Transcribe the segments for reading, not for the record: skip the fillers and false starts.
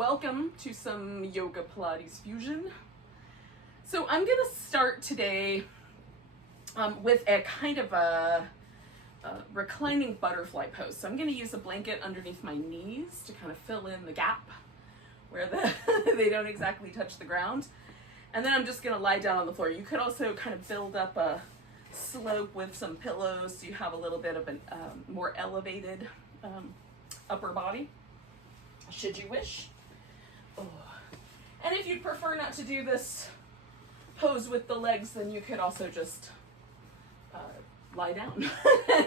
Welcome to some yoga Pilates fusion. So I'm going to start today with a kind of a reclining butterfly pose. So I'm going to use a blanket underneath my knees to kind of fill in the gap where they don't exactly touch the ground. And then I'm just going to lie down on the floor. You could also kind of build up a slope with some pillows so you have a little bit of a more elevated upper body, should you wish. Oh. And if you'd prefer not to do this pose with the legs, then you could also just lie down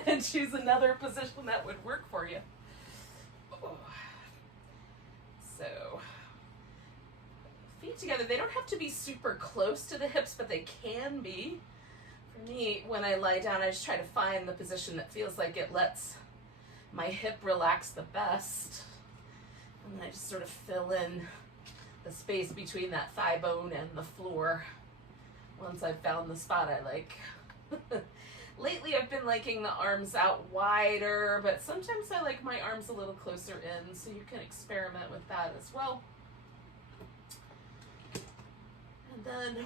and choose another position that would work for you. Oh. So, feet together. They don't have to be super close to the hips, but they can be. For me, when I lie down, I just try to find the position that feels like it lets my hip relax the best. And I just sort of fill in the space between that thigh bone and the floor once I've found the spot I like. Lately I've been liking the arms out wider, but sometimes I like my arms a little closer in, so you can experiment with that as well. And then I'm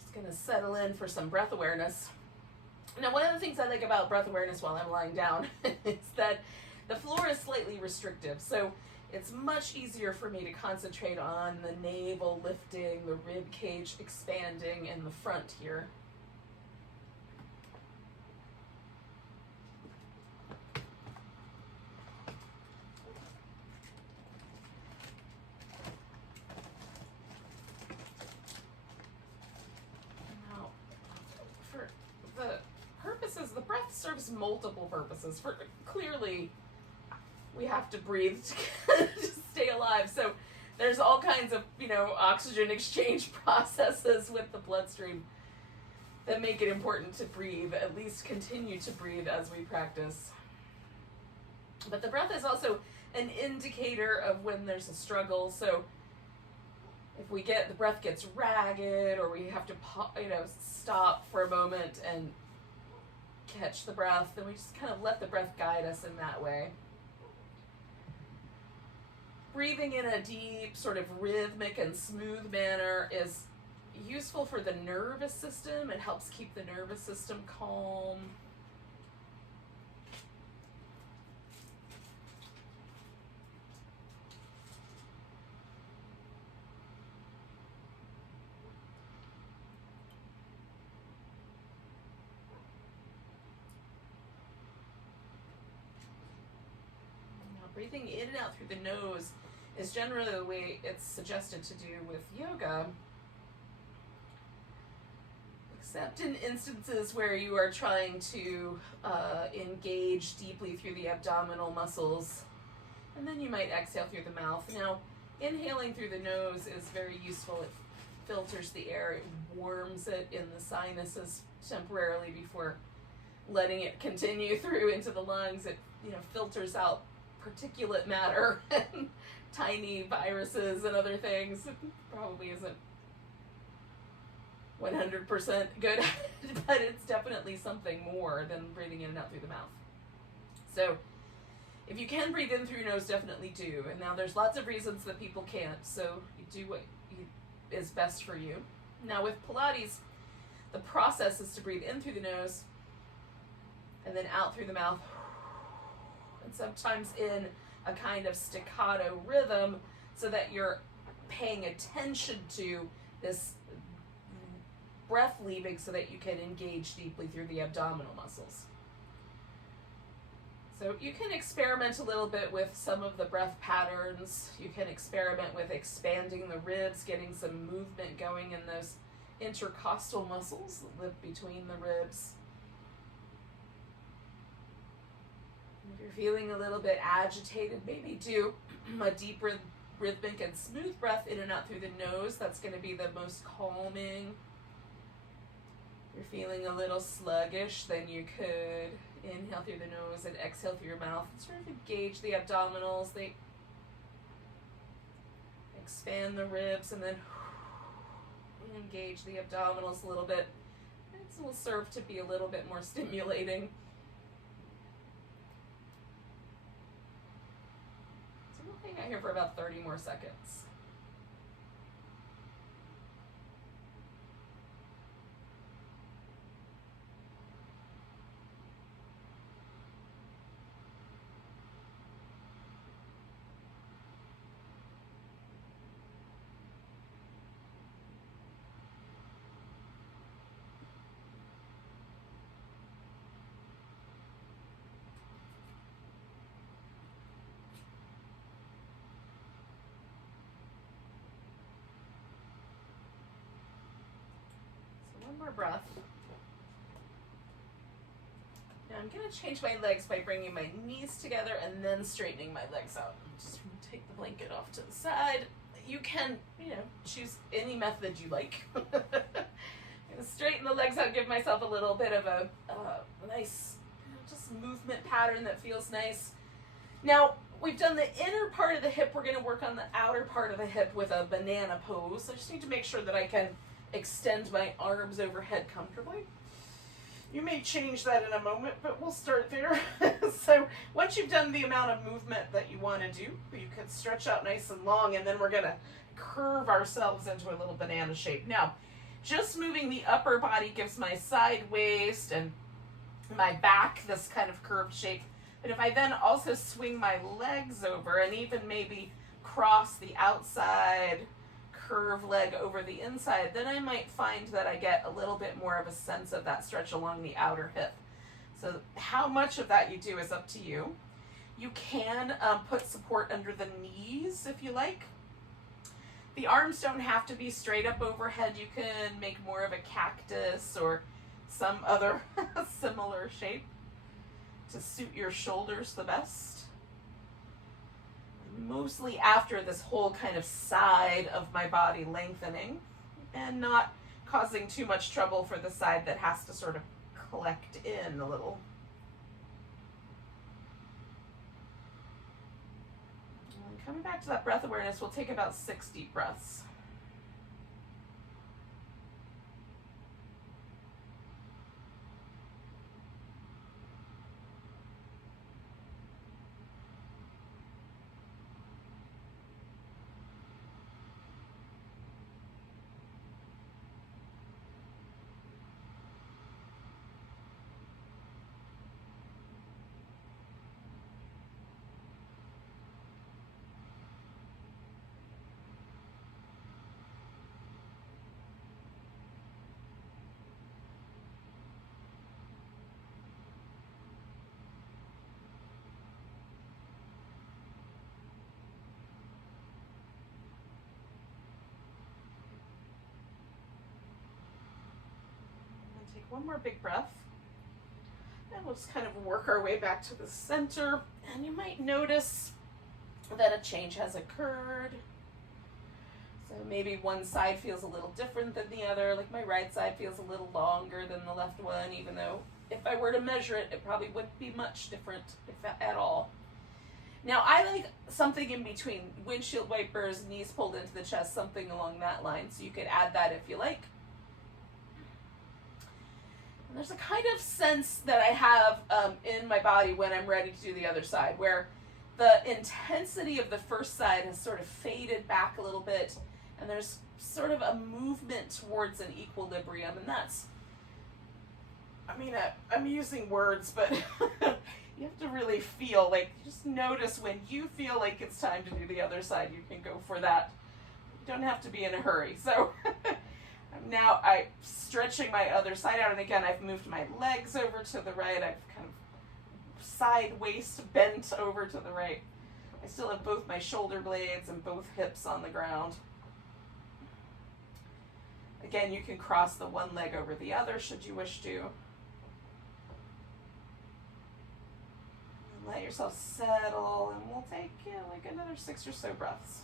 just going to settle in for some breath awareness. Now, one of the things I like about breath awareness while I'm lying down is that the floor is slightly restrictive, so it's much easier for me to concentrate on the navel lifting, the rib cage expanding in the front here. Now, for the purposes, the breath serves multiple purposes. Clearly, we have to breathe to stay alive. So there's all kinds of, oxygen exchange processes with the bloodstream that make it important to breathe, at least continue to breathe as we practice. But the breath is also an indicator of when there's a struggle. So if the breath gets ragged, or we have to, stop for a moment and catch the breath, then we just kind of let the breath guide us in that way. Breathing in a deep, sort of rhythmic and smooth manner is useful for the nervous system. It helps keep the nervous system calm. Now, breathing in and out through the nose is generally the way it's suggested to do with yoga, except in instances where you are trying to engage deeply through the abdominal muscles, and then you might exhale through the mouth. Now, inhaling through the nose is very useful. It filters the air, it warms it in the sinuses temporarily before letting it continue through into the lungs. It filters out particulate matter and tiny viruses and other things. It probably isn't 100% good, but it's definitely something more than breathing in and out through the mouth. So if you can breathe in through your nose, definitely do. And now there's lots of reasons that people can't, so you do what is best for you. Now with Pilates, the process is to breathe in through the nose and then out through the mouth, and sometimes in a kind of staccato rhythm, so that you're paying attention to this breath leaving so that you can engage deeply through the abdominal muscles. So you can experiment a little bit with some of the breath patterns. You can experiment with expanding the ribs, getting some movement going in those intercostal muscles that live between the ribs. If you're feeling a little bit agitated, maybe do a deep rhythmic and smooth breath in and out through the nose. That's going to be the most calming. If you're feeling a little sluggish, then you could inhale through the nose and exhale through your mouth. And sort of engage the abdominals. They expand the ribs, and then engage the abdominals a little bit. This will serve to be a little bit more stimulating. Hang out here for about 30 more seconds. One more breath. Now I'm going to change my legs by bringing my knees together and then straightening my legs out. Just take the blanket off to the side. You can, choose any method you like. I'm going to straighten the legs out, give myself a little bit of a nice, just movement pattern that feels nice. Now, we've done the inner part of the hip. We're going to work on the outer part of the hip with a banana pose. I just need to make sure that I can extend my arms overhead comfortably. You may change that in a moment, but we'll start there. So once you've done the amount of movement that you want to do, you can stretch out nice and long, and then we're going to curve ourselves into a little banana shape. Now, just moving the upper body gives my side waist and my back this kind of curved shape. But if I then also swing my legs over and even maybe cross the outside curve leg over the inside, then I might find that I get a little bit more of a sense of that stretch along the outer hip. So how much of that you do is up to you. You can put support under the knees if you like. The arms don't have to be straight up overhead. You can make more of a cactus or some other similar shape to suit your shoulders the best. Mostly after this whole kind of side of my body lengthening and not causing too much trouble for the side that has to sort of collect in a little. And coming back to that breath awareness, we'll take about 6 deep breaths. Take one more big breath, and we'll just kind of work our way back to the center. And you might notice that a change has occurred. So maybe one side feels a little different than the other, like my right side feels a little longer than the left one, even though if I were to measure it, it probably wouldn't be much different, if at all. Now, I like something in between, windshield wipers, knees pulled into the chest, something along that line, so you could add that if you like. And there's a kind of sense that I have in my body when I'm ready to do the other side, where the intensity of the first side has sort of faded back a little bit, and there's sort of a movement towards an equilibrium, and that's, I'm using words, but you have to really feel, like, just notice when you feel like it's time to do the other side, you can go for that. You don't have to be in a hurry. So now I'm stretching my other side out, and again, I've moved my legs over to the right. I've kind of side waist bent over to the right. I still have both my shoulder blades and both hips on the ground. Again, you can cross the one leg over the other should you wish to. And let yourself settle, and we'll take like another 6 or so breaths.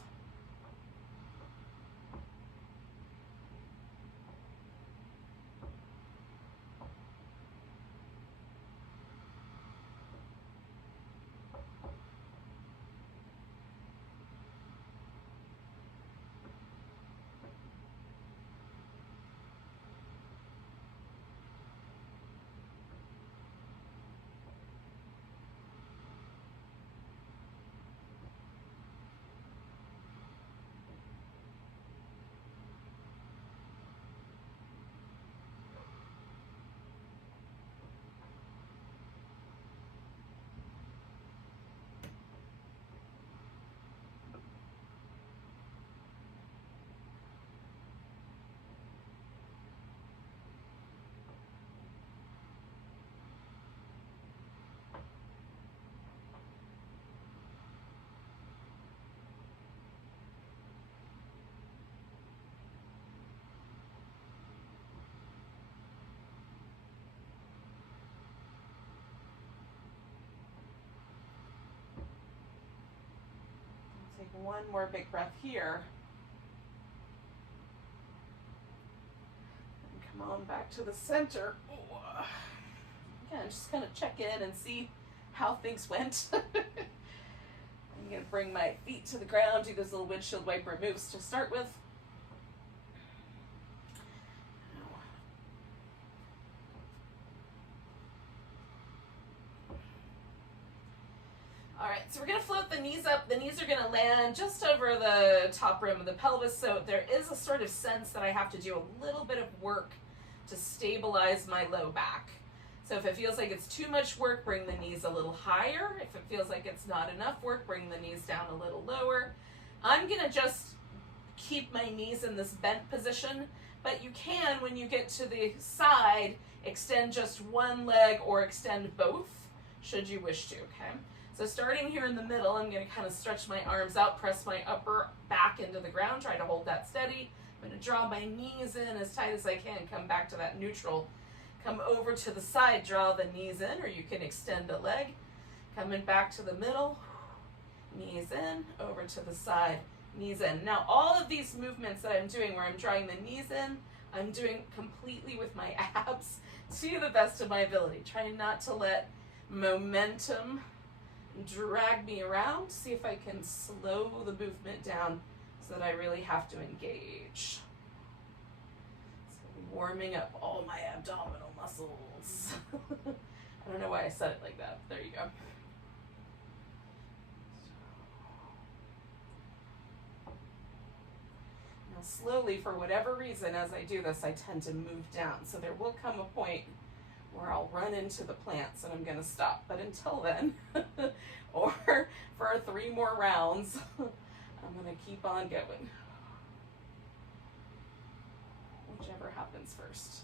Take one more big breath here. And come on back to the center. Again, just kind of check in and see how things went. I'm going to bring my feet to the ground, do those little windshield wiper moves to start with. All right, so we're going to float the knees up. The knees are going to land just over the top rim of the pelvis, so there is a sort of sense that I have to do a little bit of work to stabilize my low back. So if it feels like it's too much work, bring the knees a little higher. If it feels like it's not enough work, bring the knees down a little lower. I'm going to just keep my knees in this bent position, but you can, when you get to the side, extend just one leg or extend both, should you wish to, okay? So starting here in the middle, I'm going to kind of stretch my arms out, press my upper back into the ground, try to hold that steady. I'm going to draw my knees in as tight as I can, come back to that neutral. Come over to the side, draw the knees in, or you can extend a leg. Coming back to the middle, knees in, over to the side, knees in. Now all of these movements that I'm doing where I'm drawing the knees in, I'm doing completely with my abs to the best of my ability. Trying not to let momentum drag me around. See if I can slow the movement down so that I really have to engage. So warming up all my abdominal muscles. I don't know why I said it like that. There you go. Now slowly, for whatever reason, as I do this, I tend to move down. So there will come a point where I'll run into the plants and I'm going to stop. But until then, or for 3 more rounds, I'm going to keep on going. Whichever happens first.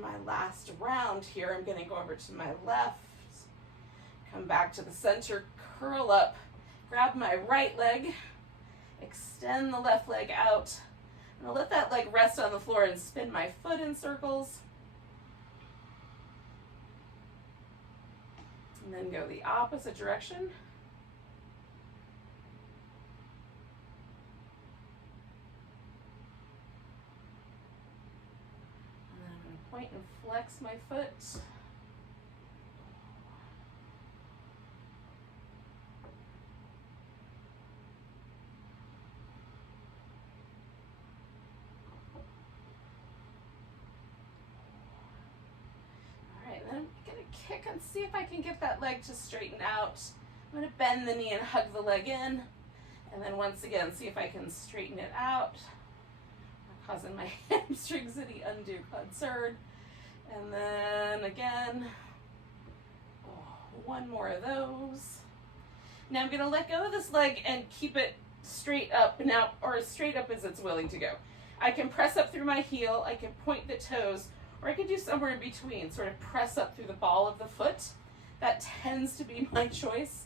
My last round here, I'm going to go over to my left, come back to the center, curl up, grab my right leg, extend the left leg out. I'm going to let that leg rest on the floor and spin my foot in circles. And then go the opposite direction. Point and flex my foot. All right, then I'm going to kick and see if I can get that leg to straighten out. I'm going to bend the knee and hug the leg in. And then once again, see if I can straighten it out. Causing my hamstrings any undue concern. And then again, one more of those. Now I'm going to let go of this leg and keep it straight up now, or as straight up as it's willing to go. I can press up through my heel, I can point the toes, or I can do somewhere in between, sort of press up through the ball of the foot. That tends to be my choice.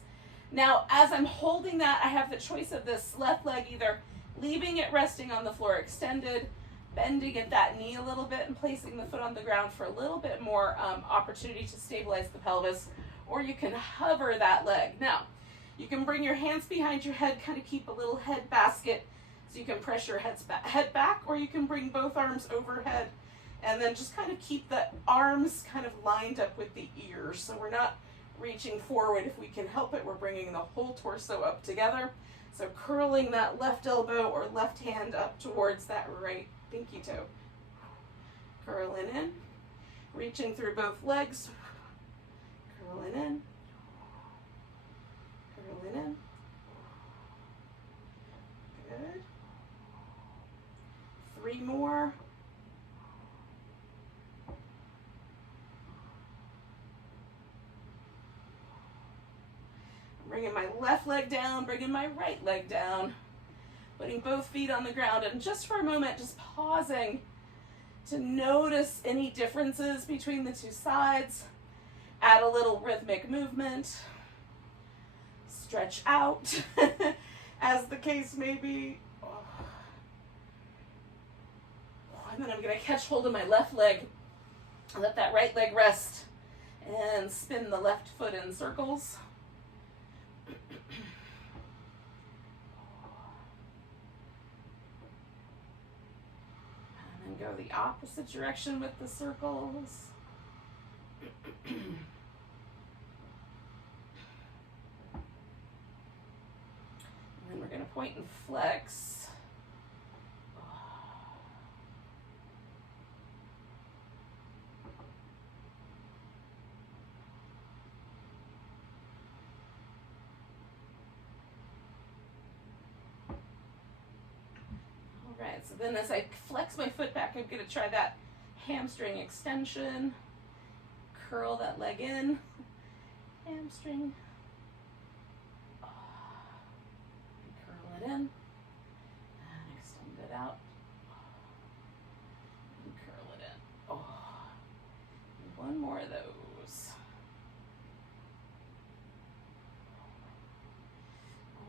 Now, as I'm holding that, I have the choice of this left leg either leaving it resting on the floor extended, bending at that knee a little bit and placing the foot on the ground for a little bit more opportunity to stabilize the pelvis, or you can hover that leg. Now, you can bring your hands behind your head, kind of keep a little head basket so you can press your head back, or you can bring both arms overhead and then just kind of keep the arms kind of lined up with the ears. So we're not reaching forward. If we can help it, we're bringing the whole torso up together. So curling that left elbow or left hand up towards that right pinky toe. Curling in, reaching through both legs, curling in, curling in. Good. 3 more. Bringing my left leg down, bringing my right leg down, putting both feet on the ground, and just for a moment, just pausing to notice any differences between the two sides. Add a little rhythmic movement. Stretch out, as the case may be. And then I'm going to catch hold of my left leg, let that right leg rest, and spin the left foot in circles. And then go the opposite direction with the circles. And then we're going to point and flex. All right, so then as I flex my foot back, I'm going to try that hamstring extension. Curl that leg in, hamstring. Curl it in, and extend it out, and curl it in. One more of those.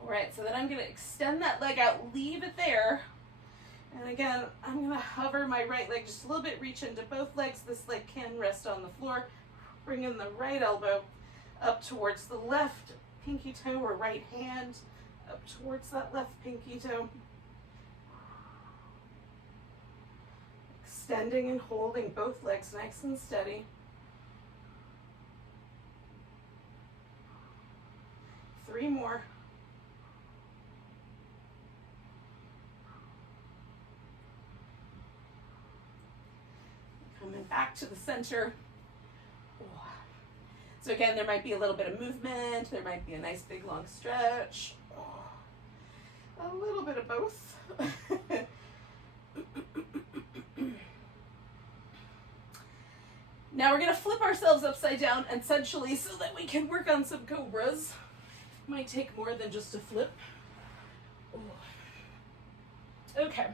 All right, so then I'm going to extend that leg out, leave it there. And again, I'm going to hover my right leg just a little bit, reach into both legs. This leg can rest on the floor. Bring in the right elbow up towards the left pinky toe, or right hand up towards that left pinky toe. Extending and holding both legs nice and steady. Three more. Coming back to the center. So again, there might be a little bit of movement, there might be a nice big long stretch, a little bit of both. Now we're going to flip ourselves upside down essentially so that we can work on some cobras. Might take more than just a flip. Okay.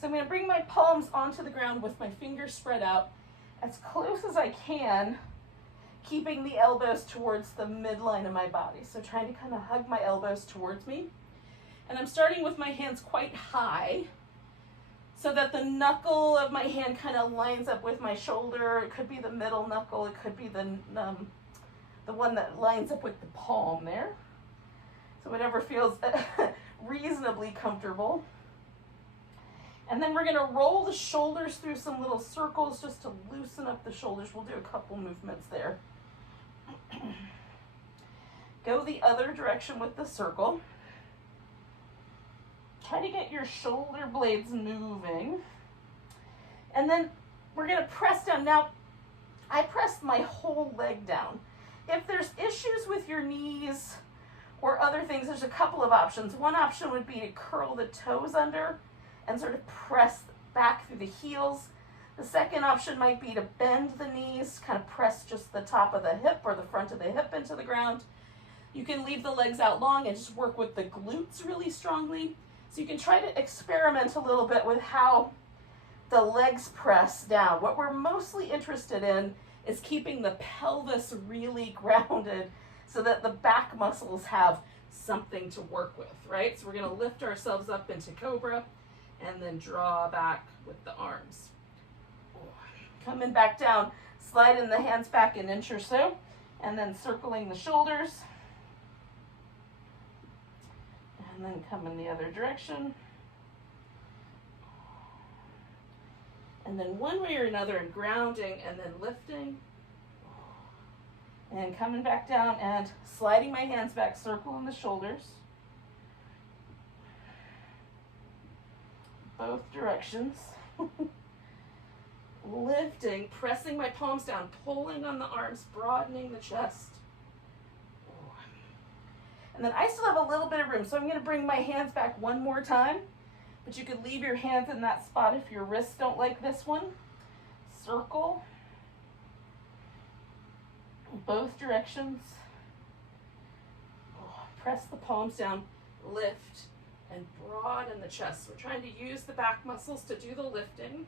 So I'm going to bring my palms onto the ground with my fingers spread out, as close as I can, keeping the elbows towards the midline of my body. So trying to kind of hug my elbows towards me. And I'm starting with my hands quite high so that the knuckle of my hand kind of lines up with my shoulder. It could be the middle knuckle. It could be the one that lines up with the palm there. So whatever feels reasonably comfortable. And then we're going to roll the shoulders through some little circles just to loosen up the shoulders. We'll do a couple movements there. Go the other direction with the circle. Try to get your shoulder blades moving. And then we're going to press down. Now, I pressed my whole leg down. If there's issues with your knees or other things, there's a couple of options. One option would be to curl the toes under and sort of press back through the heels. The second option might be to bend the knees, kind of press just the top of the hip or the front of the hip into the ground. You can leave the legs out long and just work with the glutes really strongly. So you can try to experiment a little bit with how the legs press down. What we're mostly interested in is keeping the pelvis really grounded so that the back muscles have something to work with, right? So we're going to lift ourselves up into cobra and then draw back with the arms. Coming back down, sliding the hands back an inch or so, and then circling the shoulders. And then coming the other direction. And then one way or another, and grounding and then lifting. And coming back down and sliding my hands back, circling the shoulders. Both directions. Lifting, pressing my palms down, pulling on the arms, broadening the chest. And then I still have a little bit of room, so I'm going to bring my hands back one more time. But you could leave your hands in that spot if your wrists don't like this one. Circle. Both directions. Press the palms down, lift, and broaden the chest. We're trying to use the back muscles to do the lifting.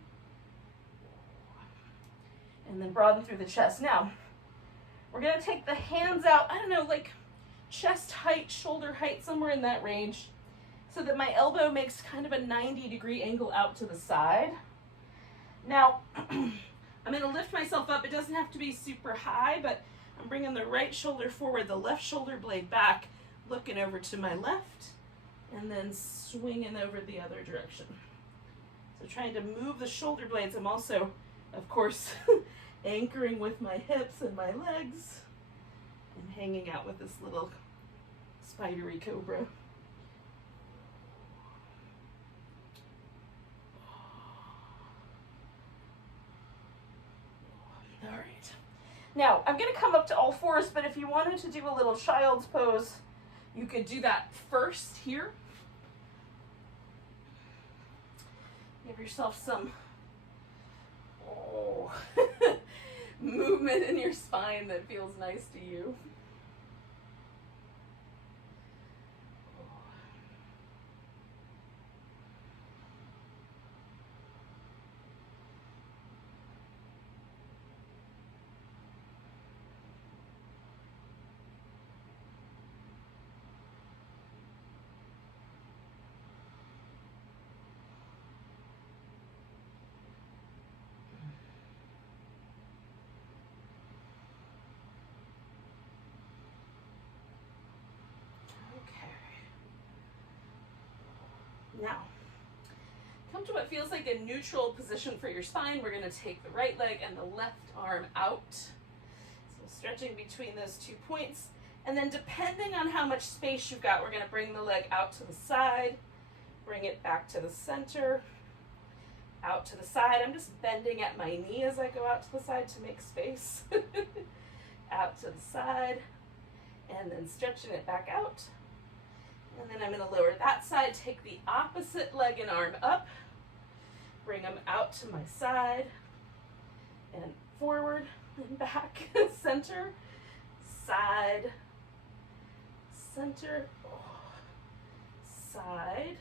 And then broaden through the chest. Now, we're going to take the hands out, I don't know, like chest height, shoulder height, somewhere in that range, so that my elbow makes kind of a 90-degree angle out to the side. Now, I'm going to lift myself up. It doesn't have to be super high, but I'm bringing the right shoulder forward, the left shoulder blade back, looking over to my left, and then swinging over the other direction. So trying to move the shoulder blades. I'm also, of course, anchoring with my hips and my legs and hanging out with this little spidery cobra. All right. Now, I'm going to come up to all fours, but if you wanted to do a little child's pose, you could do that first here. Give yourself some movement in your spine that feels nice to you. Now, come to what feels like a neutral position for your spine. We're going to take the right leg and the left arm out. So stretching between those 2 points. And then depending on how much space you've got, we're going to bring the leg out to the side, bring it back to the center, out to the side. I'm just bending at my knee as I go out to the side to make space. Out to the side, and then stretching it back out. And then I'm going to lower that side, take the opposite leg and arm up, bring them out to my side, and forward, and back, center, side, center, side,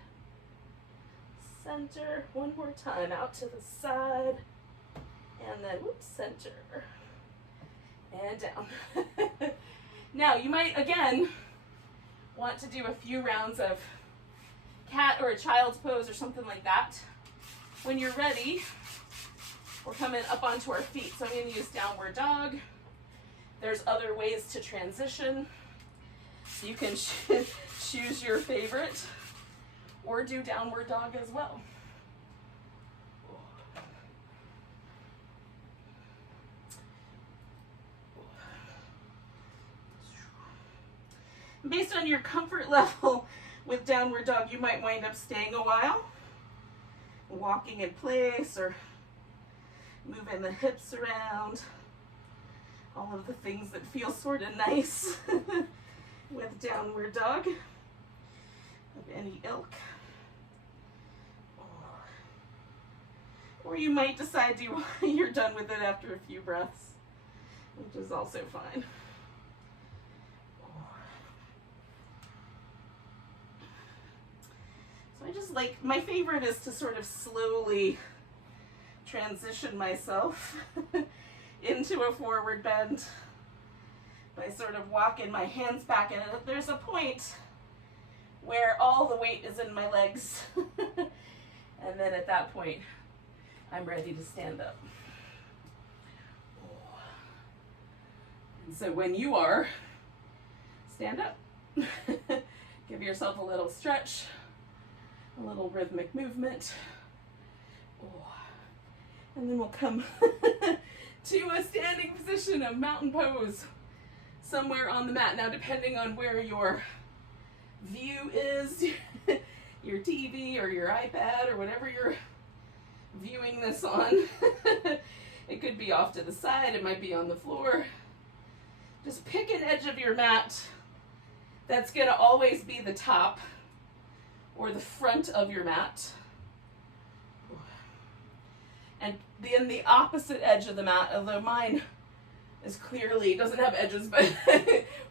center. One more time, out to the side, and then, whoops, center, and down. Now, you might, again, want to do a few rounds of cat or a child's pose or something like that. When you're ready, we're coming up onto our feet. So I'm going to use downward dog. There's other ways to transition. So you can choose your favorite or do downward dog as well. Based on your comfort level with downward dog, you might wind up staying a while, walking in place or moving the hips around, all of the things that feel sort of nice with downward dog of any ilk. Or you might decide you're done with it after a few breaths, which is also fine. I just like, my favorite is to sort of slowly transition myself into a forward bend by sort of walking my hands back. And there's a point where all the weight is in my legs. And then at that point, I'm ready to stand up. And so when you are, stand up. Give yourself a little stretch. A little rhythmic movement. And then we'll come to a standing position of mountain pose somewhere on the mat. Now, depending on where your view is, your TV or your iPad or whatever you're viewing this on, it could be off to the side, it might be on the floor. Just pick an edge of your mat that's going to always be the top or the front of your mat. And then the opposite edge of the mat, although mine is clearly, doesn't have edges, but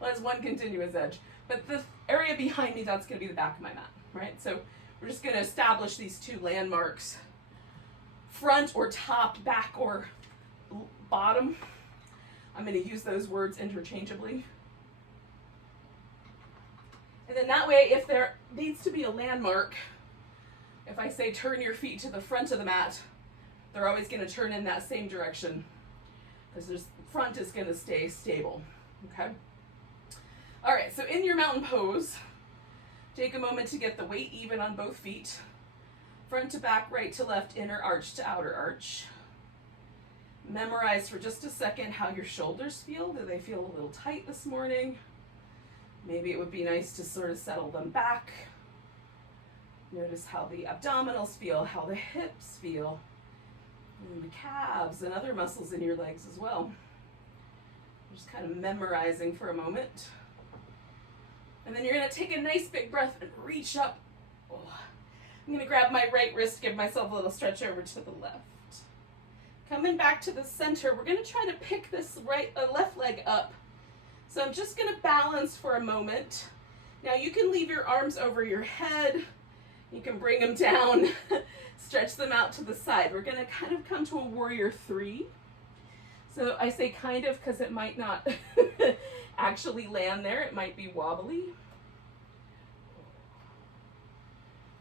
well, has one continuous edge. But the area behind me, that's going to be the back of my mat. right? So we're just gonna establish these two landmarks, front or top, back or bottom. I'm gonna use those words interchangeably. And then that way, if there needs to be a landmark, if I say turn your feet to the front of the mat, they're always gonna turn in that same direction because the front is gonna stay stable, okay? All right, so in your mountain pose, take a moment to get the weight even on both feet. Front to back, right to left, inner arch to outer arch. Memorize for just a second how your shoulders feel. Do they feel a little tight this morning? Maybe it would be nice to sort of settle them back. Notice how the abdominals feel, how the hips feel, and the calves and other muscles in your legs as well. Just kind of memorizing for a moment. And then you're gonna take a nice big breath and reach up. Oh. I'm gonna grab my right wrist, give myself a little stretch over to the left. Coming back to the center, we're gonna try to pick this left leg up. So I'm just gonna balance for a moment. Now you can leave your arms over your head. You can bring them down, stretch them out to the side. We're gonna kind of come to a warrior three. So I say kind of because it might not actually land there. It might be wobbly.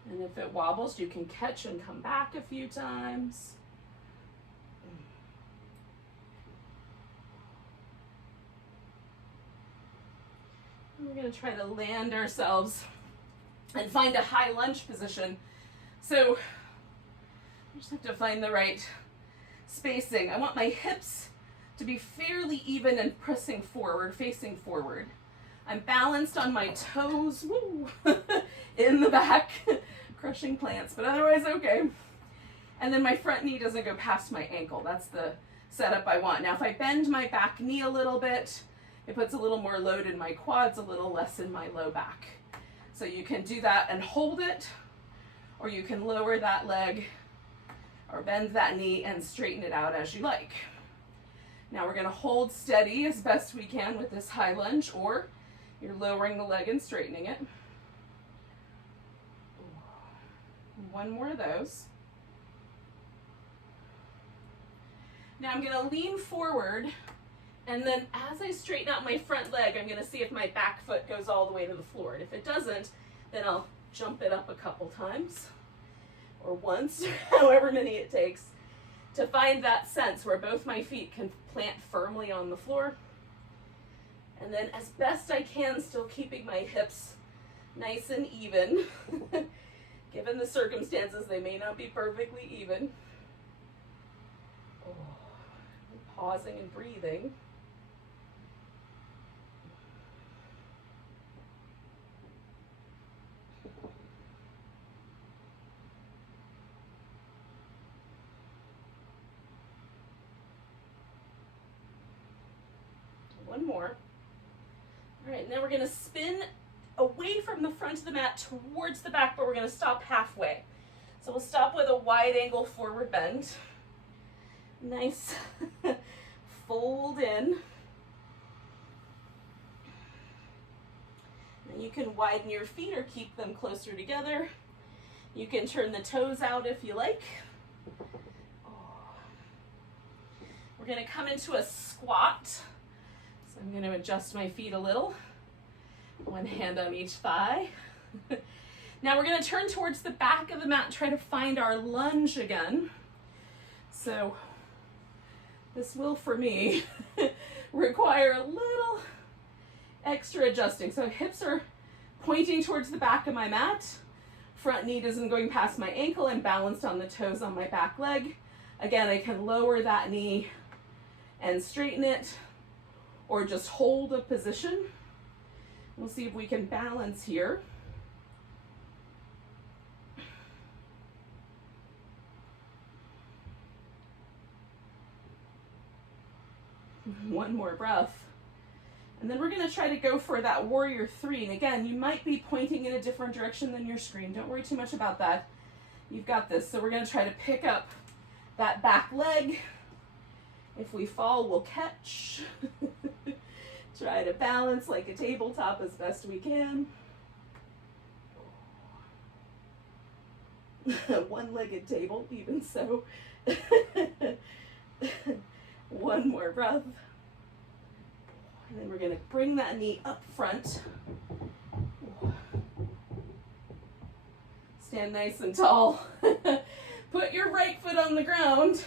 And if it wobbles, you can catch and come back a few times. And we're going to try to land ourselves and find a high lunge position. So I just have to find the right spacing. I want my hips to be fairly even and pressing forward, facing forward. I'm balanced on my toes, woo, in the back, crushing plants, but otherwise okay. And then my front knee doesn't go past my ankle. That's the setup I want. Now if I bend my back knee a little bit, it puts a little more load in my quads, a little less in my low back. So you can do that and hold it, or you can lower that leg or bend that knee and straighten it out as you like. Now we're gonna hold steady as best we can with this high lunge, or you're lowering the leg and straightening it. One more of those. Now I'm gonna lean forward, and then as I straighten out my front leg, I'm gonna see if my back foot goes all the way to the floor. And if it doesn't, then I'll jump it up a couple times, or once, however many it takes, to find that sense where both my feet can plant firmly on the floor. And then as best I can, still keeping my hips nice and even. Given the circumstances, they may not be perfectly even. Oh, pausing and breathing. One more. All right, now we're gonna spin away from the front of the mat towards the back, but we're gonna stop halfway. So we'll stop with a wide angle forward bend. Nice fold in. And you can widen your feet or keep them closer together. You can turn the toes out if you like. We're gonna come into a squat. So I'm gonna adjust my feet a little. One hand on each thigh. Now we're gonna turn towards the back of the mat and try to find our lunge again. So this will, for me, require a little extra adjusting. So hips are pointing towards the back of my mat. Front knee isn't going past my ankle. I'm balanced on the toes on my back leg. Again, I can lower that knee and straighten it, or just hold a position. We'll see if we can balance here. One more breath. And then we're gonna try to go for that warrior three. And again, you might be pointing in a different direction than your screen. Don't worry too much about that. You've got this. So we're gonna try to pick up that back leg. If we fall, we'll catch. Try to balance like a tabletop as best we can. one-legged table, even so. One more breath. And then we're going to bring that knee up front. Stand nice and tall. Put your right foot on the ground.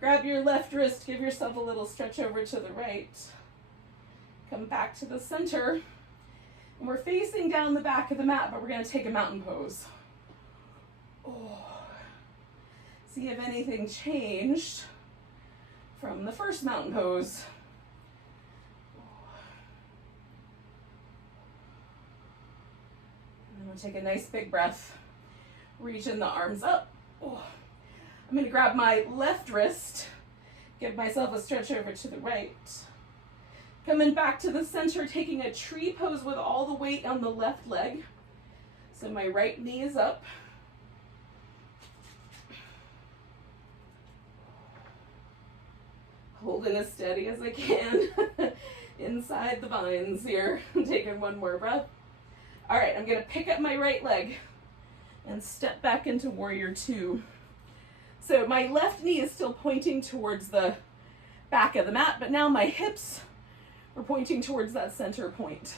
Grab your left wrist. Give yourself a little stretch over to the right. Come back to the center. And we're facing down the back of the mat, but we're going to take a mountain pose. See if anything changed from the first mountain pose. And then we'll take a nice big breath. Reaching the arms up. I'm going to grab my left wrist. Give myself a stretch over to the right. Coming back to the center, taking a tree pose with all the weight on the left leg. So my right knee is up. Holding as steady as I can inside the vines here. I'm taking one more breath. All right, I'm going to pick up my right leg and step back into warrior two. So my left knee is still pointing towards the back of the mat, but now my hips are pointing towards that center point.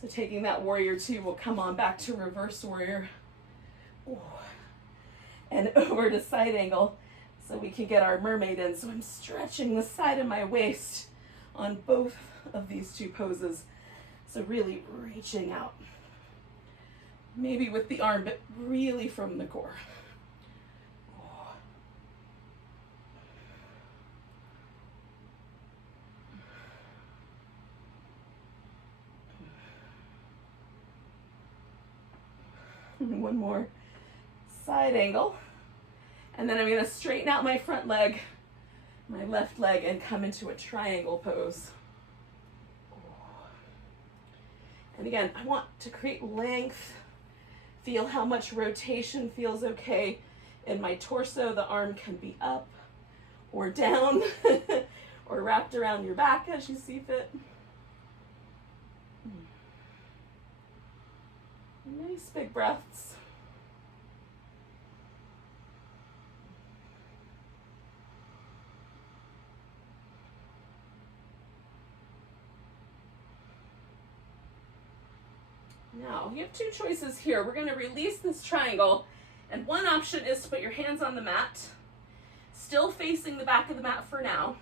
So taking that warrior two, we'll come on back to reverse warrior. And over to side angle so we can get our mermaid in. So I'm stretching the side of my waist on both of these two poses. So really reaching out. Maybe with the arm, but really from the core. One more side angle. And then I'm going to straighten out my front leg, my left leg, and come into a triangle pose. And again, I want to create length. Feel how much rotation feels okay in my torso. The arm can be up or down or wrapped around your back as you see fit. Nice big breaths. Now, you have two choices here. We're going to release this triangle, and one option is to put your hands on the mat, still facing the back of the mat for now.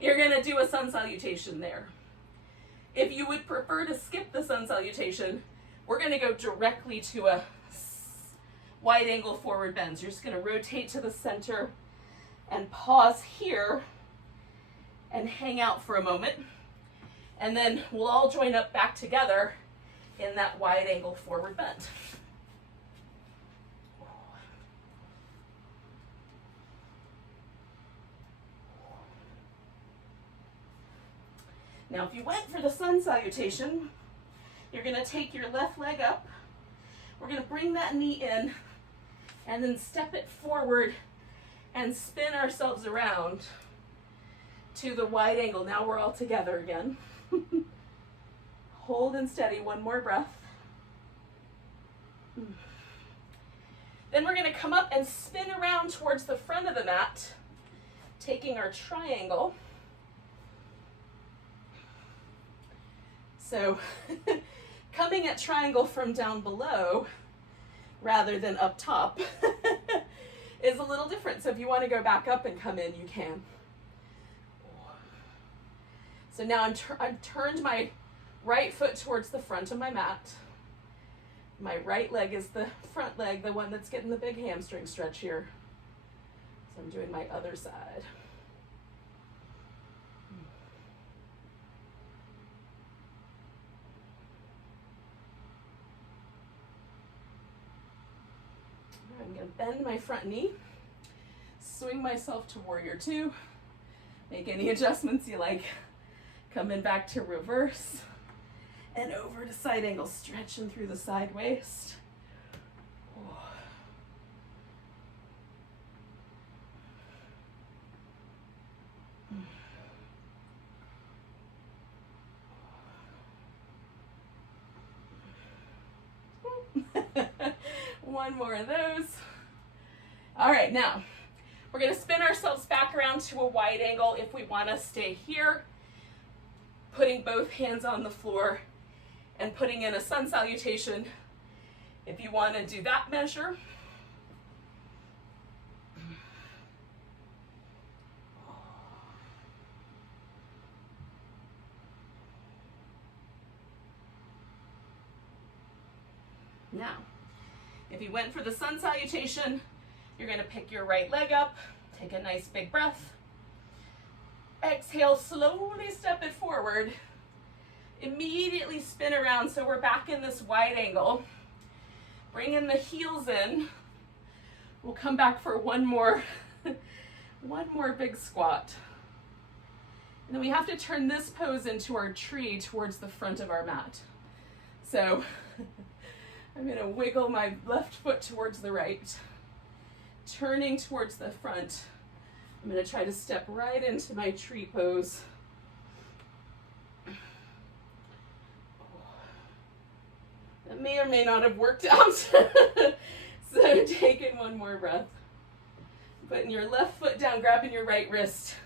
You're going to do a sun salutation there. If you would prefer to skip the sun salutation, we're going to go directly to a wide angle forward bend. So you're just going to rotate to the center and pause here and hang out for a moment. And then we'll all join up back together in that wide angle forward bend. Now, if you went for the sun salutation, you're going to take your left leg up. We're going to bring that knee in and then step it forward and spin ourselves around to the wide angle. Now we're all together again. Hold and steady, one more breath. Then we're going to come up and spin around towards the front of the mat, taking our triangle. So coming at triangle from down below rather than up top is a little different. So if you want to go back up and come in, you can. So now I've turned my right foot towards the front of my mat. My right leg is the front leg, the one that's getting the big hamstring stretch here. So I'm doing my other side. I'm going to bend my front knee, swing myself to warrior two, make any adjustments you like. Coming back to reverse and over to side angle, stretching through the side waist. one more of those. All right, now we're gonna spin ourselves back around to a wide angle if we wanna stay here, putting both hands on the floor and putting in a sun salutation if you wanna do that measure. Now, if you went for the sun salutation, you're gonna pick your right leg up, take a nice big breath. Exhale, slowly step it forward. Immediately spin around so we're back in this wide angle. Bring in the heels in. We'll come back for one more big squat. And then we have to turn this pose into our tree towards the front of our mat. So I'm gonna wiggle my left foot towards the right, turning towards the front. I'm gonna try to step right into my tree pose. That may or may not have worked out. So take in one more breath. Putting your left foot down, grabbing your right wrist.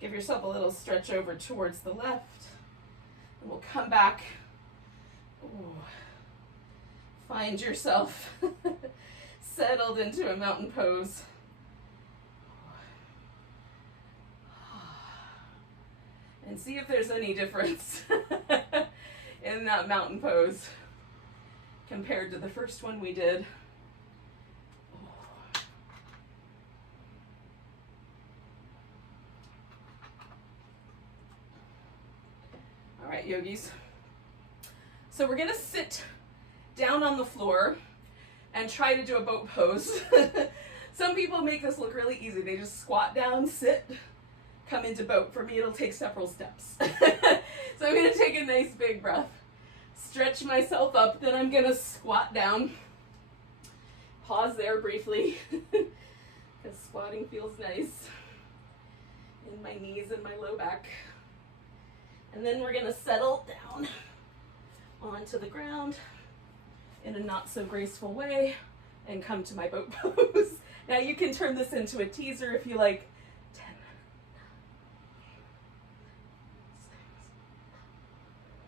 Give yourself a little stretch over towards the left. And we'll come back. Ooh. Find yourself settled into a mountain pose. And see if there's any difference in that mountain pose compared to the first one we did. All right, yogis. So we're gonna sit down on the floor and try to do a boat pose. Some people make this look really easy. They just squat down, sit, come into boat. For me, it'll take several steps. So I'm gonna take a nice big breath, stretch myself up, then I'm gonna squat down. Pause there briefly, because squatting feels nice in my knees and my low back. And then we're gonna settle down onto the ground in a not so graceful way and come to my boat pose. Now you can turn this into a teaser if you like. 10, 9, 8, 7, 6, 5, 4,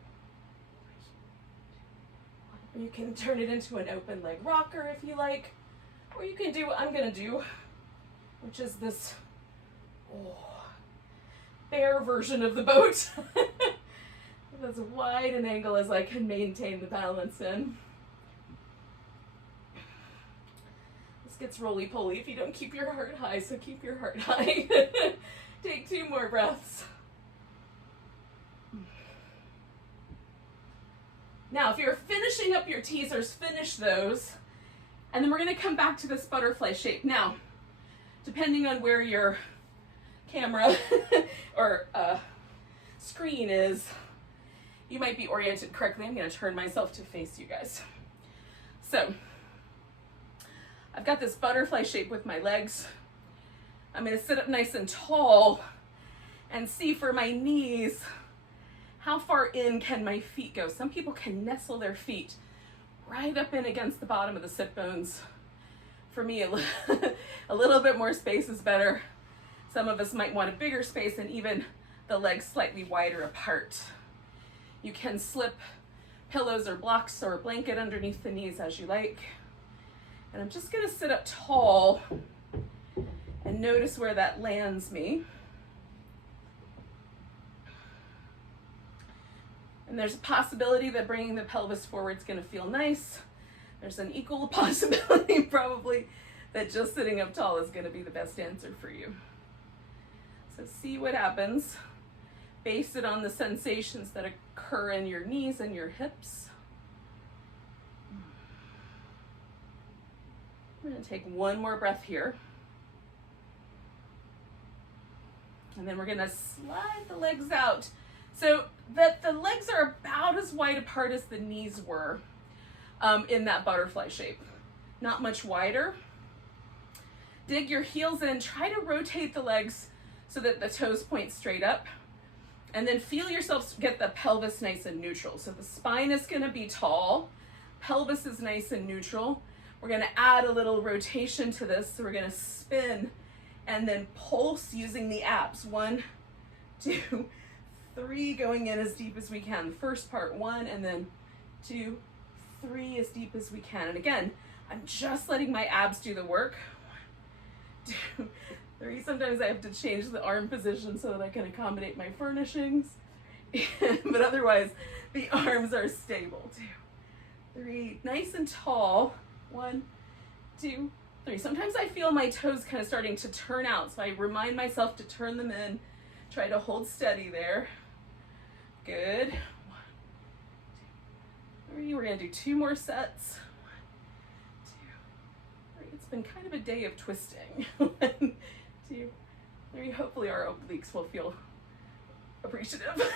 3, 2, 1. You can turn it into an open leg rocker if you like, or you can do what I'm gonna do, which is this bear version of the boat. As wide an angle as I can maintain the balance in. This gets roly-poly if you don't keep your heart high, so keep your heart high. Take 2 more breaths. Now, if you're finishing up your teasers, finish those, and then we're gonna come back to this butterfly shape. Now, depending on where your camera or screen is, you might be oriented correctly. I'm gonna turn myself to face you guys. So, I've got this butterfly shape with my legs. I'm gonna sit up nice and tall and see for my knees, how far in can my feet go? Some people can nestle their feet right up in against the bottom of the sit bones. For me, a little bit more space is better. Some of us might want a bigger space and even the legs slightly wider apart. You can slip pillows or blocks or a blanket underneath the knees as you like. And I'm just gonna sit up tall and notice where that lands me. And there's a possibility that bringing the pelvis forward is gonna feel nice. There's an equal possibility probably that just sitting up tall is gonna be the best answer for you. So see what happens. Base it on the sensations that occur in your knees and your hips. I'm going to take one more breath here. And then we're going to slide the legs out so that the legs are about as wide apart as the knees were in that butterfly shape. Not much wider. Dig your heels in. Try to rotate the legs so that the toes point straight up. And then feel yourself get the pelvis nice and neutral. So the spine is gonna be tall, pelvis is nice and neutral. We're gonna add a little rotation to this. So we're gonna spin and then pulse using the abs. 1, 2, 3, going in as deep as we can. The first part, 1, and then 2, 3, as deep as we can. And again, I'm just letting my abs do the work. 1, 2, 3. Sometimes I have to change the arm position so that I can accommodate my furnishings. But otherwise, the arms are stable. 2, 3, nice and tall. 1, 2, 3. Sometimes I feel my toes kind of starting to turn out, so I remind myself to turn them in. Try to hold steady there. Good. 1, 2, 3. We're gonna do 2 more sets. 1, 2, 3. It's been kind of a day of twisting. 1, 2, 3. Hopefully our obliques will feel appreciative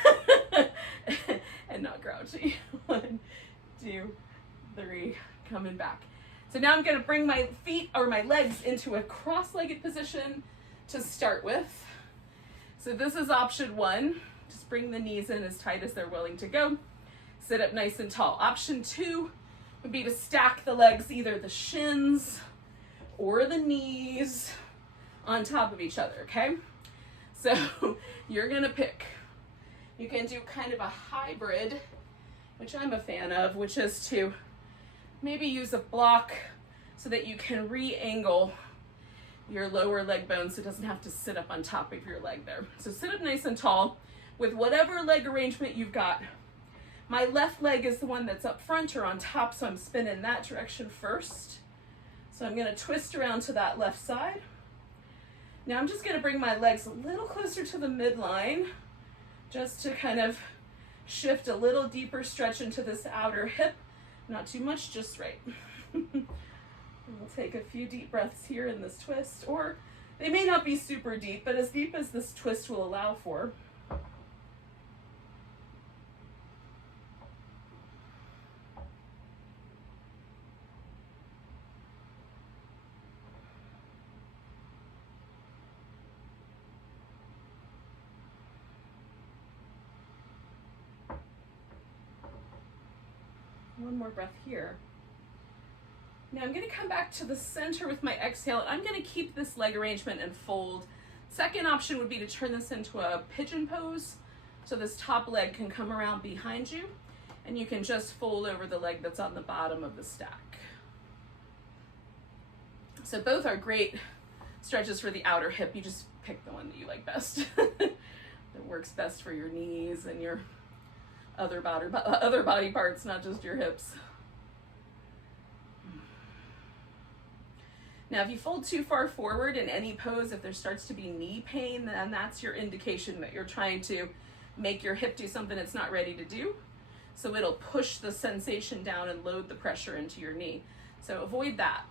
and not grouchy. 1, 2, 3. Coming back. So now I'm going to bring my feet or my legs into a cross-legged position to start with. So this is option 1. Just bring the knees in as tight as they're willing to go. Sit up nice and tall. Option 2 would be to stack the legs, either the shins or the knees, on top of each other, okay? So you're going to pick. You can do kind of a hybrid, which I'm a fan of, which is to maybe use a block so that you can re-angle your lower leg bone so it doesn't have to sit up on top of your leg there. So sit up nice and tall with whatever leg arrangement you've got. My left leg is the one that's up front or on top, so I'm spinning that direction first. So I'm going to twist around to that left side. Now I'm just going to bring my legs a little closer to the midline, just to kind of shift a little deeper stretch into this outer hip. Not too much, just right. We'll take a few deep breaths here in this twist, or they may not be super deep, but as deep as this twist will allow for. One more breath here. Now I'm going to come back to the center with my exhale, and I'm going to keep this leg arrangement and fold. Second option would be to turn this into a pigeon pose, so this top leg can come around behind you, and you can just fold over the leg that's on the bottom of the stack. So both are great stretches for the outer hip. You just pick the one that you like best. That works best for your knees and your other body parts, not just your hips. Now, if you fold too far forward in any pose, if there starts to be knee pain, then that's your indication that you're trying to make your hip do something it's not ready to do. So it'll push the sensation down and load the pressure into your knee. So avoid that.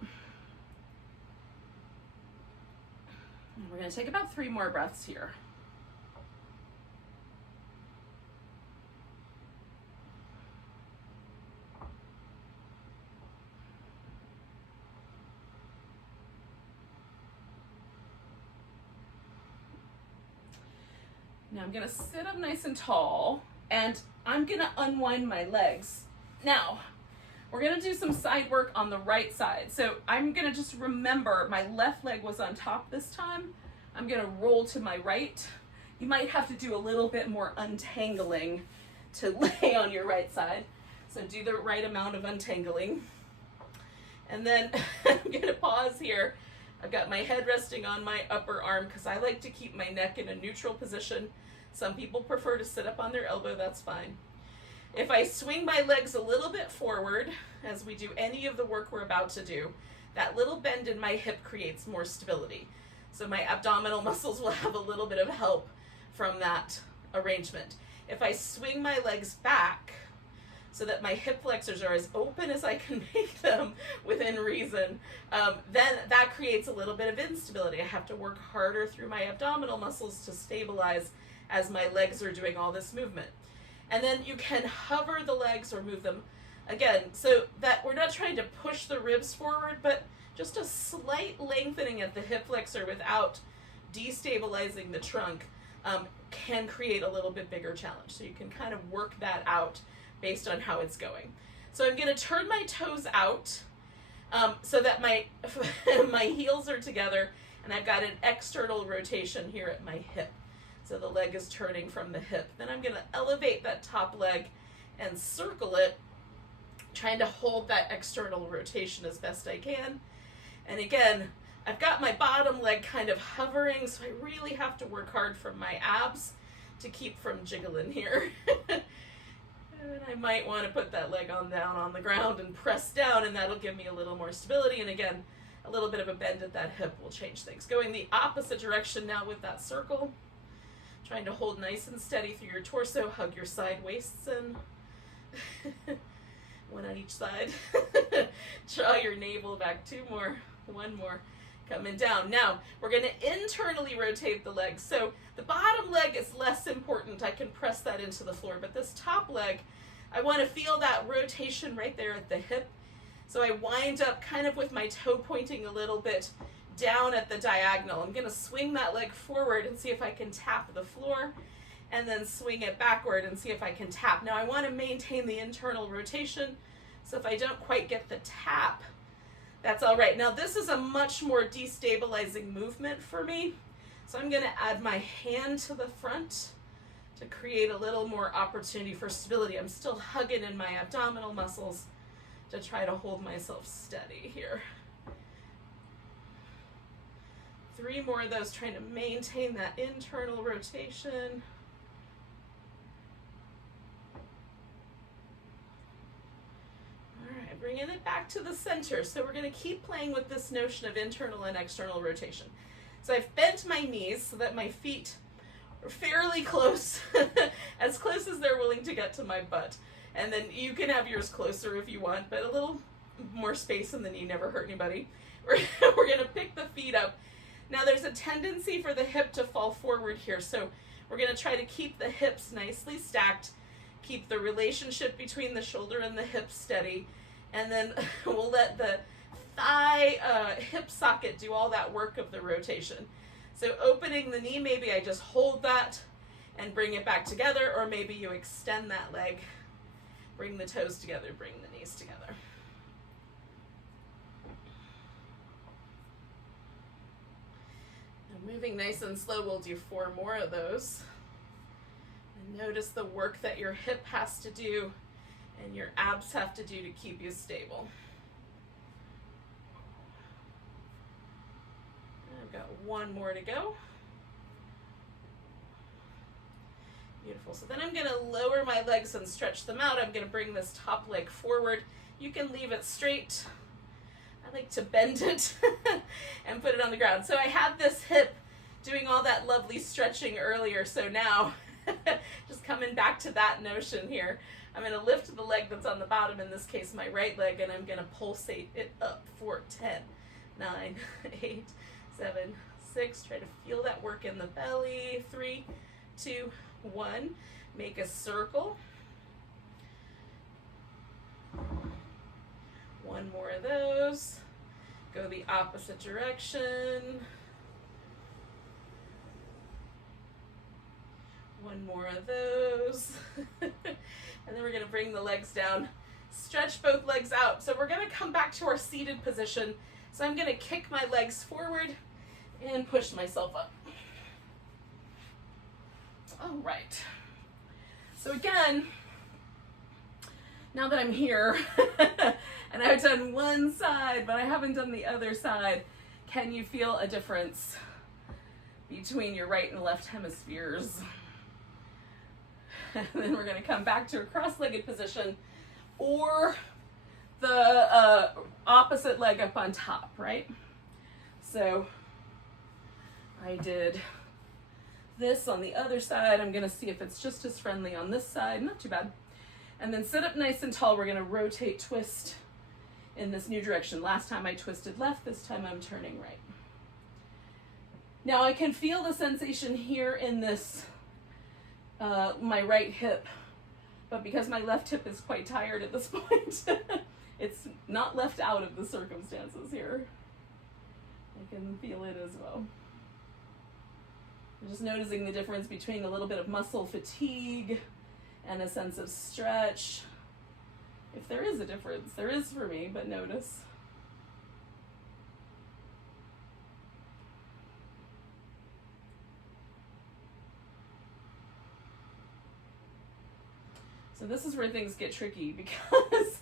We're going to take about 3 more breaths here. Now I'm gonna sit up nice and tall, and I'm gonna unwind my legs. Now, we're gonna do some side work on the right side. So I'm gonna just remember my left leg was on top this time. I'm gonna roll to my right. You might have to do a little bit more untangling to lay on your right side. So do the right amount of untangling. And then I'm gonna pause here. I've got my head resting on my upper arm because I like to keep my neck in a neutral position. Some people prefer to sit up on their elbow, that's fine. If I swing my legs a little bit forward, as we do any of the work we're about to do, that little bend in my hip creates more stability. So my abdominal muscles will have a little bit of help from that arrangement. If I swing my legs back so that my hip flexors are as open as I can make them within reason, then that creates a little bit of instability. I have to work harder through my abdominal muscles to stabilize as my legs are doing all this movement. And then you can hover the legs or move them again, so that we're not trying to push the ribs forward, but just a slight lengthening at the hip flexor without destabilizing the trunk can create a little bit bigger challenge. So you can kind of work that out based on how it's going. So I'm going to turn my toes out. so that my my heels are together, and I've got an external rotation here at my hip. So the leg is turning from the hip. Then I'm gonna elevate that top leg and circle it, trying to hold that external rotation as best I can. And again, I've got my bottom leg kind of hovering, so I really have to work hard from my abs to keep from jiggling here. And I might want to put that leg down on the ground and press down, and that'll give me a little more stability. And again, a little bit of a bend at that hip will change things. Going the opposite direction now with that circle. Trying to hold nice and steady through your torso. Hug your side waists in. One on each side. Draw your navel back. 2 more. 1 more. Coming down. Now, we're going to internally rotate the legs. So the bottom leg is less important. I can press that into the floor. But this top leg, I want to feel that rotation right there at the hip. So I wind up kind of with my toe pointing a little bit down at the diagonal. I'm going to swing that leg forward and see if I can tap the floor, and then swing it backward and see if I can tap. Now I want to maintain the internal rotation, so if I don't quite get the tap, that's all right. Now this is a much more destabilizing movement for me, so I'm going to add my hand to the front to create a little more opportunity for stability. I'm still hugging in my abdominal muscles to try to hold myself steady here. 3 more of those, trying to maintain that internal rotation. All right, bringing it back to the center. So we're going to keep playing with this notion of internal and external rotation. So I've bent my knees so that my feet are fairly close, as close as they're willing to get to my butt. And then you can have yours closer if you want, but a little more space in the knee never hurt anybody. We're going to pick the feet up. Now there's a tendency for the hip to fall forward here, so we're going to try to keep the hips nicely stacked, keep the relationship between the shoulder and the hip steady, and then we'll let the thigh hip socket do all that work of the rotation. So opening the knee, maybe I just hold that and bring it back together, or maybe you extend that leg, bring the toes together, bring the knees together. Moving nice and slow, we'll do 4 more of those. And notice the work that your hip has to do and your abs have to do to keep you stable. I've got 1 more to go. Beautiful. So then I'm going to lower my legs and stretch them out. I'm going to bring this top leg forward. You can leave it straight. I like to bend it and put it on the ground. So I had this hip doing all that lovely stretching earlier, so now just coming back to that notion here. I'm going to lift the leg that's on the bottom, in this case my right leg, and I'm going to pulsate it up for 10, 9, 8, 7, 6. Try to feel that work in the belly. 3, 2, 1. Make a circle. 1 more of those. Go the opposite direction. 1 more of those. And then we're going to bring the legs down. Stretch both legs out. So we're going to come back to our seated position. So I'm going to kick my legs forward and push myself up. All right. So again, now that I'm here, and I've done one side, but I haven't done the other side, can you feel a difference between your right and left hemispheres? And then we're going to come back to a cross-legged position, or the opposite leg up on top, right? So I did this on the other side. I'm going to see if it's just as friendly on this side. Not too bad. And then sit up nice and tall. We're going to rotate, twist in this new direction. Last time I twisted left, this time I'm turning right. Now I can feel the sensation here in this, my right hip, but because my left hip is quite tired at this point, it's not left out of the circumstances here. I can feel it as well. I'm just noticing the difference between a little bit of muscle fatigue and a sense of stretch. If there is a difference, there is for me, but notice. So this is where things get tricky, because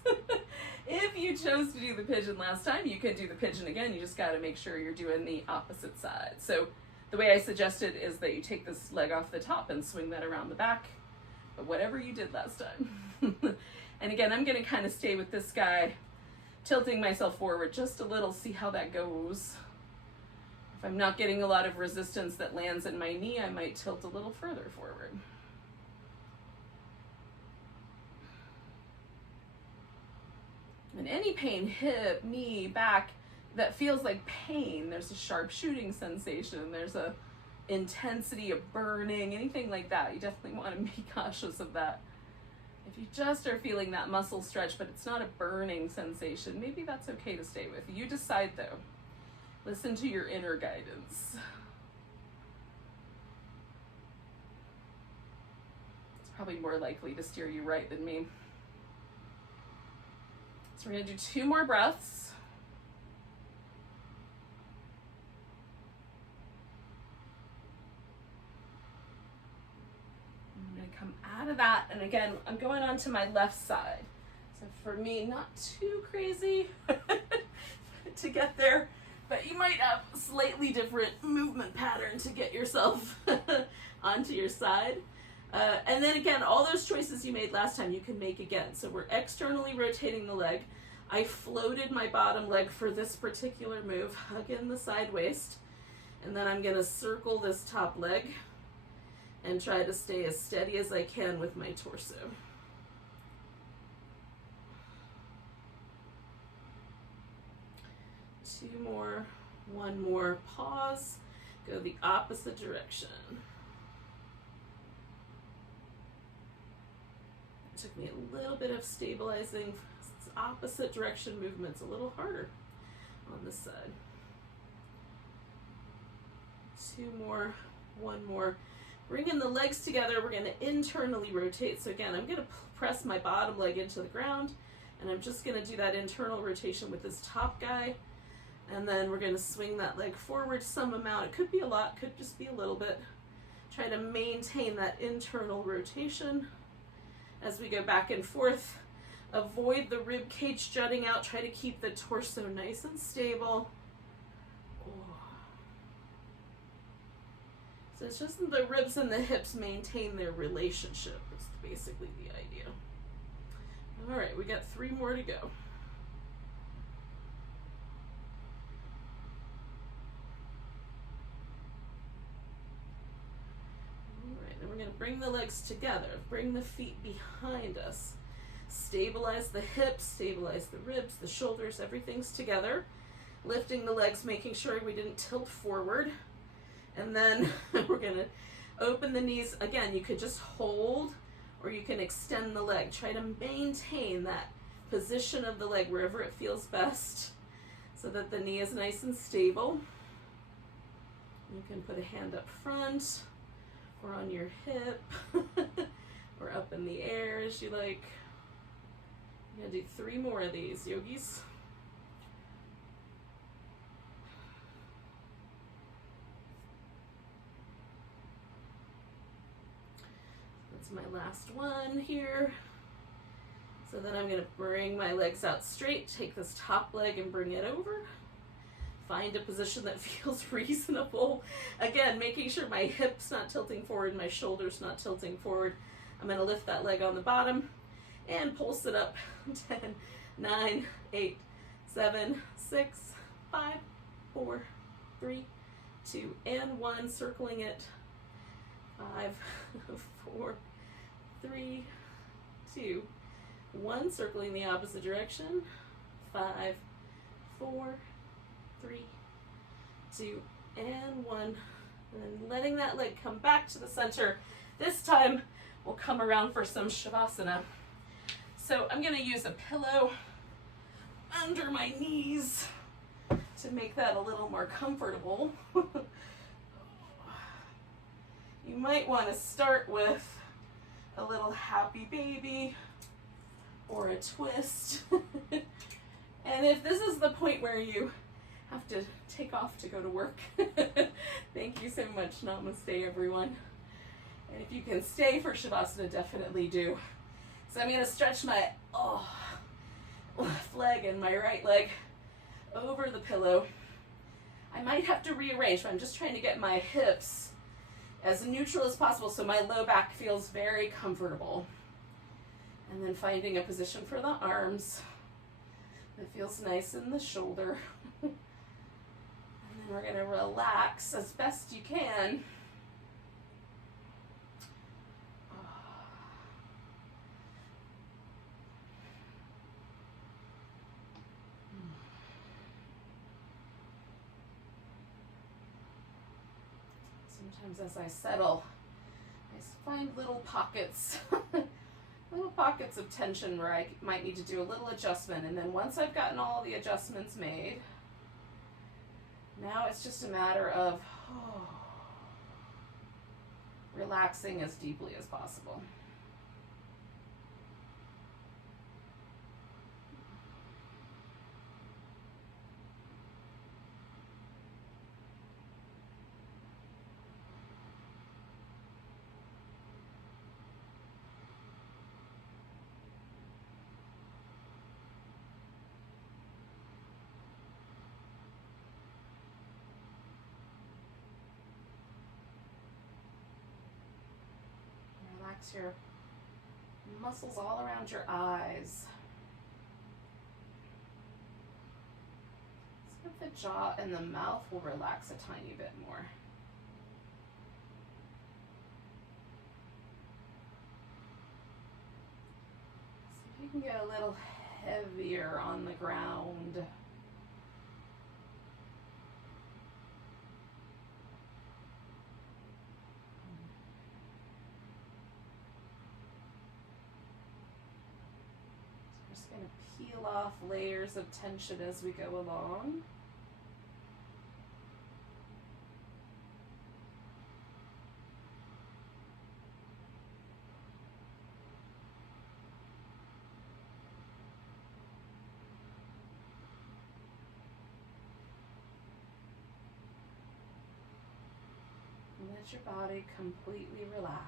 if you chose to do the pigeon last time, you can do the pigeon again. You just got to make sure you're doing the opposite side. So the way I suggested is that you take this leg off the top and swing that around the back, but whatever you did last time. And again, I'm going to kind of stay with this guy, tilting myself forward just a little, see how that goes. If I'm not getting a lot of resistance that lands in my knee, I might tilt a little further forward. And any pain, hip, knee, back, that feels like pain, there's a sharp shooting sensation, there's a intensity of burning, anything like that, you definitely want to be cautious of that. If you just are feeling that muscle stretch, but it's not a burning sensation, maybe that's okay to stay with. You decide though. Listen to your inner guidance. It's probably more likely to steer you right than me. So we're going to do 2 more breaths. I'm going to come out of that, and again, I'm going on to my left side. So for me, not too crazy to get there, but you might have a slightly different movement pattern to get yourself onto your side. And then again, all those choices you made last time you can make again. So we're externally rotating the leg. I floated my bottom leg for this particular move, hug in the side waist, and then I'm going to circle this top leg and try to stay as steady as I can with my torso. Two more, one more, pause, go the opposite direction. It took me a little bit of stabilizing. Opposite direction movement's a little harder on this side. 2 more, 1 more. Bringing the legs together, we're going to internally rotate. So again, I'm going to press my bottom leg into the ground, and I'm just going to do that internal rotation with this top guy. And then we're going to swing that leg forward some amount. It could be a lot, could just be a little bit. Try to maintain that internal rotation as we go back and forth. Avoid the rib cage jutting out. Try to keep the torso nice and stable. So it's just that the ribs and the hips maintain their relationship. It's basically the idea. All right, we got 3 more to go. All right, then we're going to bring the legs together. Bring the feet behind us. Stabilize the hips, stabilize the ribs, the shoulders, everything's together. Lifting the legs, making sure we didn't tilt forward. And then we're going to open the knees. Again, you could just hold, or you can extend the leg. Try to maintain that position of the leg wherever it feels best so that the knee is nice and stable. You can put a hand up front or on your hip or up in the air as you like. I'm going to do 3 more of these, yogis. That's my last one here. So then I'm going to bring my legs out straight, take this top leg and bring it over. Find a position that feels reasonable. Again, making sure my hip's not tilting forward, my shoulder's not tilting forward. I'm going to lift that leg on the bottom and pulse it up. 10, 9, 8, 7, 6, 5, 4, 3, 2, and 1. Circling it. 5, 4, 3, 2, 1. Circling the opposite direction. 5, 4, 3, 2, and 1. And then letting that leg come back to the center. This time we'll come around for some Shavasana. So I'm going to use a pillow under my knees to make that a little more comfortable. You might want to start with a little happy baby or a twist. And if this is the point where you have to take off to go to work, thank you so much. Namaste, everyone. And if you can stay for Shavasana, definitely do. So I'm going to stretch my left leg and my right leg over the pillow. I might have to rearrange, but I'm just trying to get my hips as neutral as possible so my low back feels very comfortable. And then finding a position for the arms that feels nice in the shoulder. And then we're going to relax as best you can. Sometimes as I settle, I find little pockets, little pockets of tension where I might need to do a little adjustment. And then once I've gotten all the adjustments made, now it's just a matter of relaxing as deeply as possible. Relax your muscles all around your eyes. See if the jaw and the mouth will relax a tiny bit more. See if you can get a little heavier on the ground. Just going to peel off layers of tension as we go along. And let your body completely relax.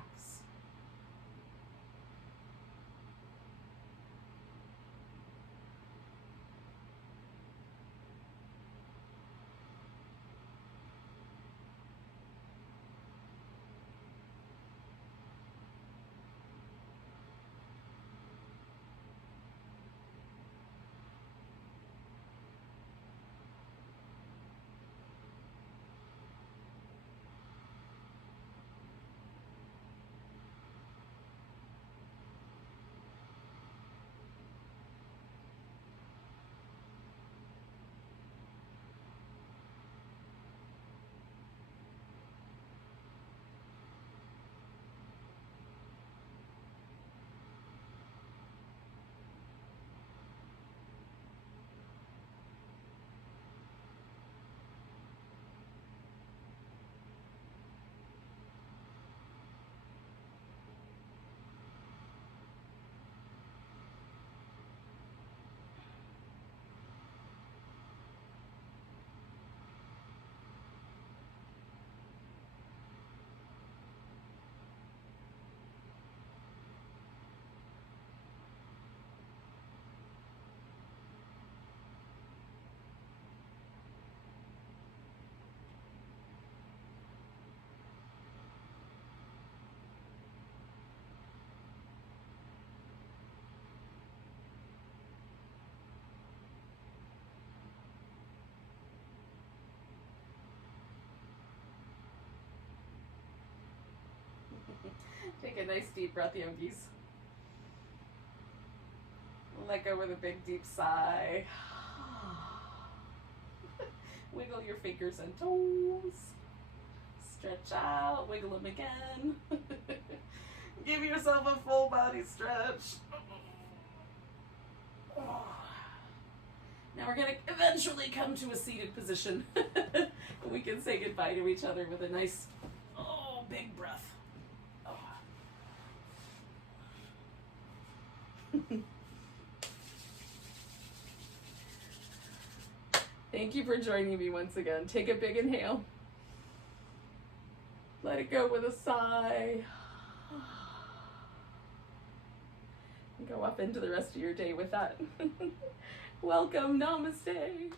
Take a nice deep breath, yogis. Let go with a big deep sigh. Wiggle your fingers and toes. Stretch out, wiggle them again. Give yourself a full body stretch. Now we're going to eventually come to a seated position. We can say goodbye to each other with a nice, big breath. Thank you for joining me once again. Take a big inhale. Let it go with a sigh. go up into the rest of your day with that. Welcome, namaste.